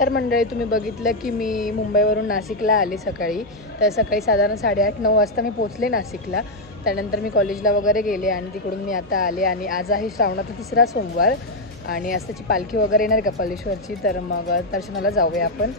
तर मंडळी तुम्ही बघितलं की मी मुंबईवरून नाशिकला आले सकाळी. तर सकाळी साधारण 8:30-9 वाजता मी पोचले नाशिकला. त्यानंतर मी कॉलेजला वगैरे गेले आणि तिकडून मी आता आले. आणि आज आहे श्रावणाचा 3रा सोमवार आणि आज त्याची पालखी वगैरे येणार कपालेश्वरची. तर मग दर्शनाला जाऊया आपण.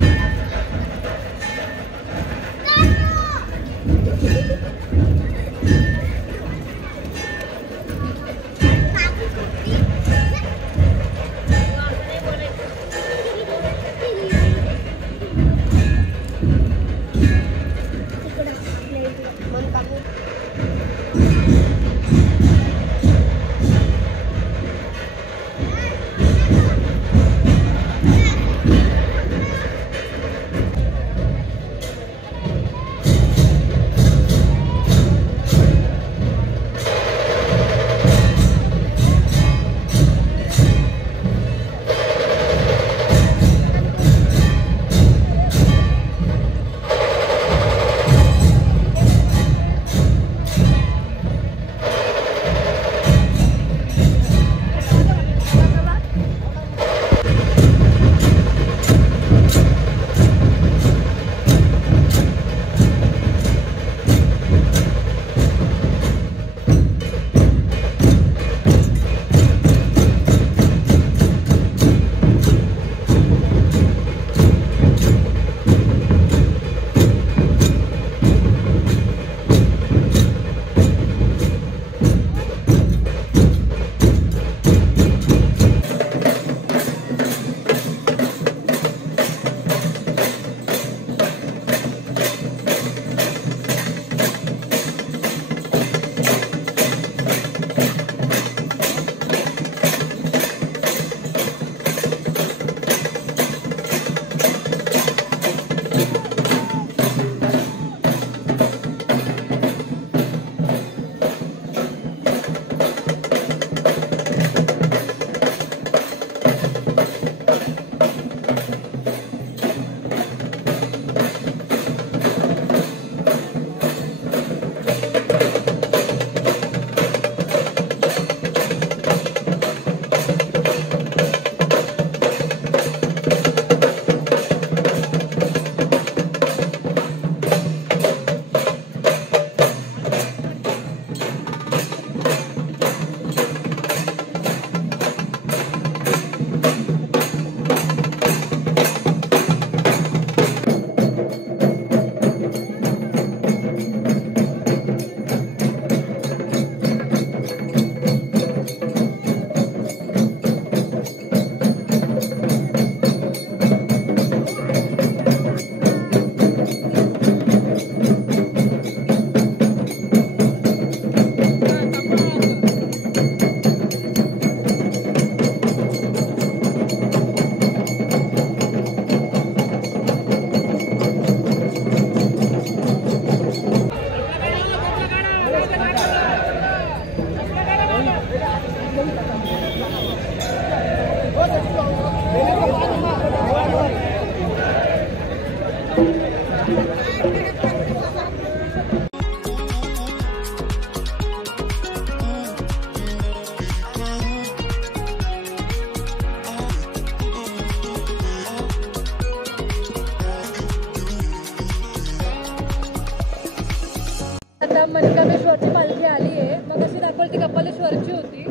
आता मनकामेश्वरची पालखी आली आहे. मग अशी दाखवली कपालेश्वरची होती.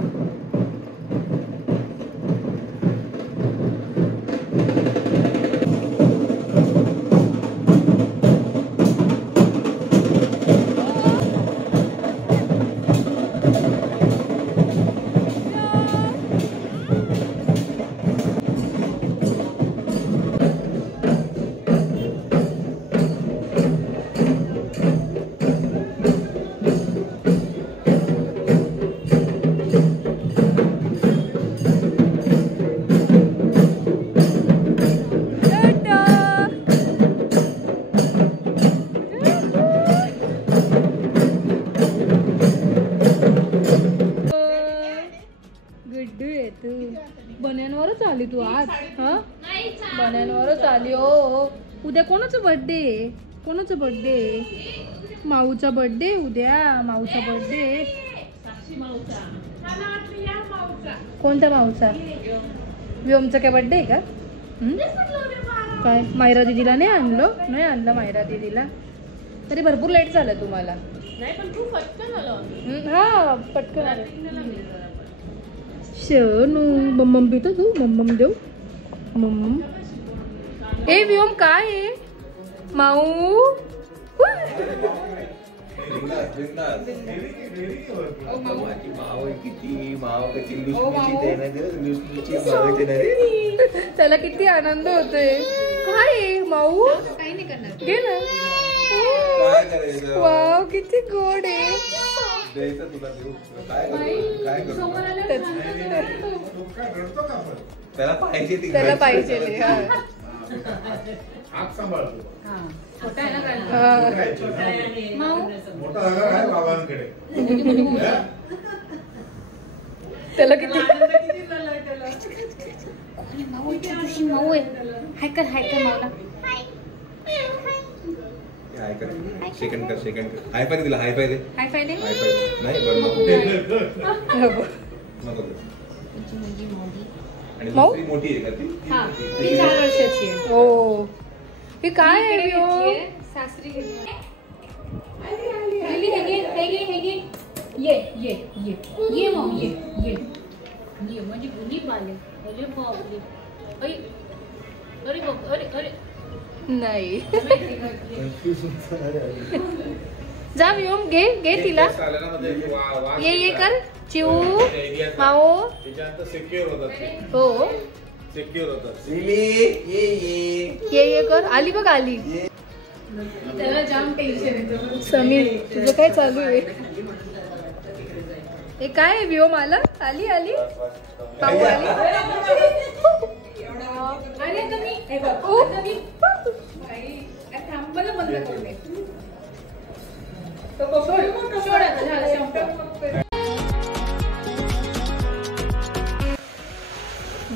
बन्यांवरच आली तू आज? हा बन्यांवरच आली. ओ उद्या कोणाचा बर्थडे? कोणाचा बर्थडे? माऊचा बर्थडे उद्या. माऊचा बर्थडे. कोणत्या माऊचा? व्योमचा काय बर्थडे आहे का? काय मायरा दीदीला नाही आणलं मायरा दीदीला. तरी भरपूर लेट झालं तुम्हाला. नाही पण तू पटकन आलो. हा पटकन आलं. शनू मम्मम पितो तू मम्मम देऊ मम्मम. ए व्योम काय आहे माऊ. त्याला किती आनंद होतोय. काय आहे माऊ. काही नाही करणार घे ना. वाव किती गोड आहे. त्याला पाहिजे त्याला किती माऊ आहे. हाय कर माऊला. सेकंड कर हाय पाय दिला. हाय पाय दे. हाय पाय दे. नाही बरं नको. आणि दुसरी मोठी आहे का ती? हां ती 4 वर्षाची आहे. हो हे काय आहे हो. सासरी गेली. ये मग ये म्हणजे गुनी पाले. अरे बापरे. अरे नाही जा व्योम घे तिला. ये कर चिऊ माओ. हो ये कर. आली बघ आली. त्याला जाम टेन्शन येतं. समीर तुझं काय चालू आहे. हे काय व्योम आला. आली पाऊ आली.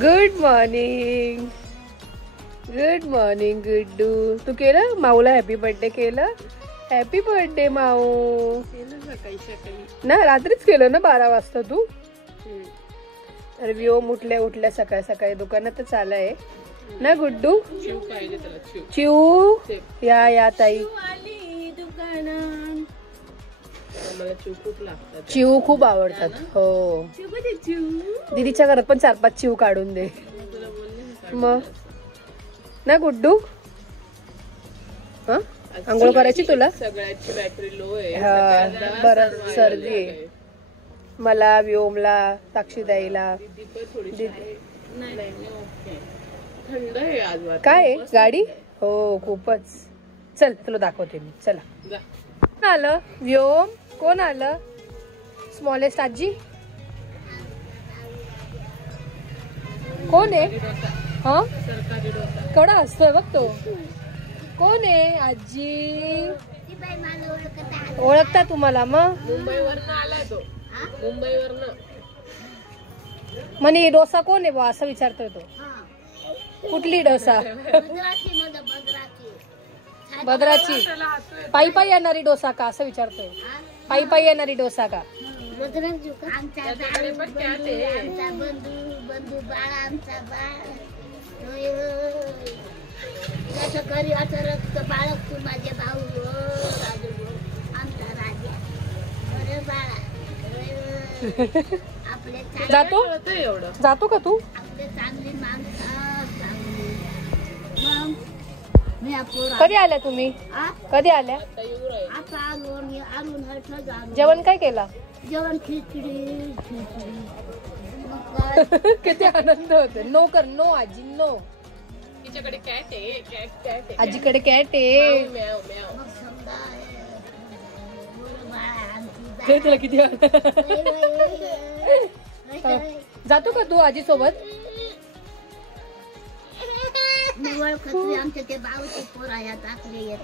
Good morning Guddu. तू केलं माऊला हॅपी बर्थडे केलं. हॅपी बर्थडे माऊ. ना रात्रीच केलं ना 12 वाजता तू. तर व्योम उठल्या सकाळी दुकानातच आलाय ना गुड्डू. चिऊ या ताई. चिऊ खूप आवडतात. हो दीदीच्या घरात पण 4-5 चिऊ काढून दे मग ना गुड्डू. आंघोळ करायची तुला. सगळ्याची बॅटरी लो आहे. हा बरं सर्दी आहे मला व्योमला साक्षीदाईला. थंड आहे आज. काय गाडी. हो खूपच. चल तुला दाखवते मी. चला. कोण आलं व्योम. कोण आलं. स्मॉलेस्ट आजी कोण आहे. हा केवढा हसतोय बघ तो. कोण आहे आजी. ओळखता तुम्हाला मग. मुंबईवरनं आलाय तो. मुंबईवरनं. म्हणे डोसा कोण आहे बा असं विचारतोय तो. कुठली डोसा. भद्राची. पायी येणारी डोसा का असं विचारतोय. पायी येणारी डोसा का. घरी असं रक्त बाळक तू माझे भाऊ आमचा राजा. अरे बाळा आपले जातो का तू. आपले चांगली माणसं चांगली. मग कधी आल्या तुम्ही. कधी आल्या. आता आलो. जेवण काय केला. जेवण खिचडी. किती आनंद होते. नो आजी नो. तिच्याकडे कॅट आहे. आजीकडे कॅट आहे. तुला किती जातो का तू आजी सोबत. निवळ खत्री आमच्या ते बावचे पोर टाकले.